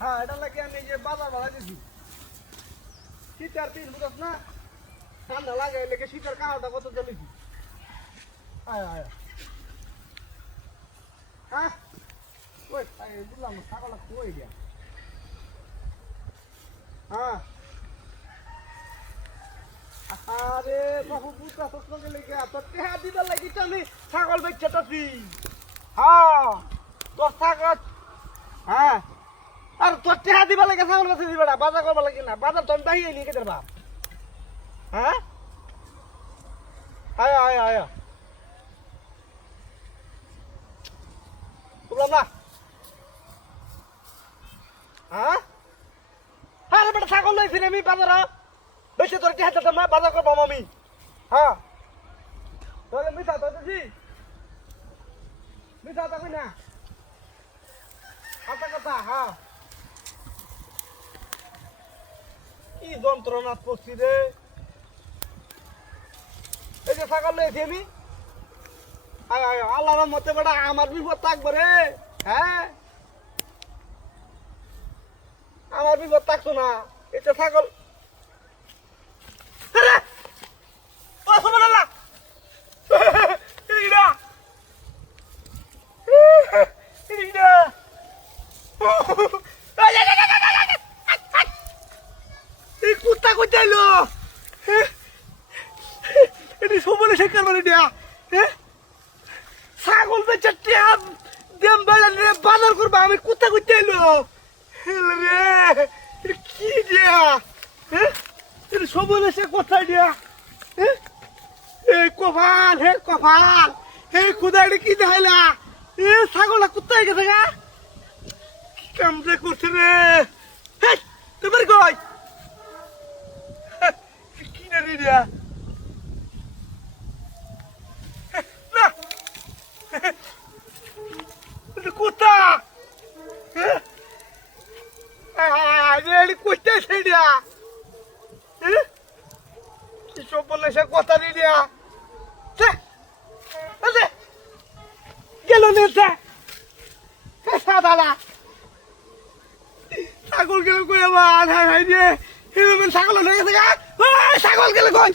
হ্যাঁ এটা লাগে আমি যে বাজার ভাড়া দিছি শীতের দিন বুঝছ না ঠান্ডা লাগে লেগে শীতের কাওয়াটা কত চলেছি আয় আয় হ্যাঁ ওই বুঝলাম না ছাগলটা কই গিয়া হ্যাঁ আরে বাবু বুঝা সস্তা গেলে গিয়া তো টেহা দিবার লাগি তো আমি ছাগল বেচতেছি হ্যাঁ তোর ছাগল হ্যাঁ আর তোর টেহা দিবার লাগে ছাগল বেচে দিবা না বাজার করবার লাগে না বাজার তো আমি বাহিয়ে নিয়ে কেদের বাপ হ্যাঁ আয় আয় আয় বুঝলাম না হ্যাঁ আরে বেটা ছাগল লইছি আমি বাজার বেশি তোর টেহা দিতাম না বাজার করবাম আমি হ্যাঁ তাহলে মিঠা তো দিছি মিঠা তো কই না কথা কথা হ্যাঁ কি যন্ত্রণা করছি রে এই যে ছাগল লইছি আমি আয় আয় আল্লাহর মতে বেটা আমার বিপদ থাকবে রে হ্যাঁ আমার বিপদ থাকতো না এটা ছাগল কুত্তা কোথাইলো এটি সবলে শেখার মানে দেয়া ছাগল বেচা দেম বেড়ে বাজার করবো আমি কুত্তা কোথাইলো রে কি দিয়া এটি সবলে সে কোথায় দিয়া এই কপাল হে কপাল হে খুদা এটা কি দেখাইলা এ ছাগলটা কোথায় গেছে গা কি কাম যে করছে রে তোমার কই কি না রে দিয়া না কুত্তা কোথায় সেই দিয়া কি সব বললে সে কথা দিয়ে দিয়া গেল নেতা সাদালা ছাগল গেল কই আবার হাই হাই রে ছাগল হয়ে গেছে ছাগল গেলে কই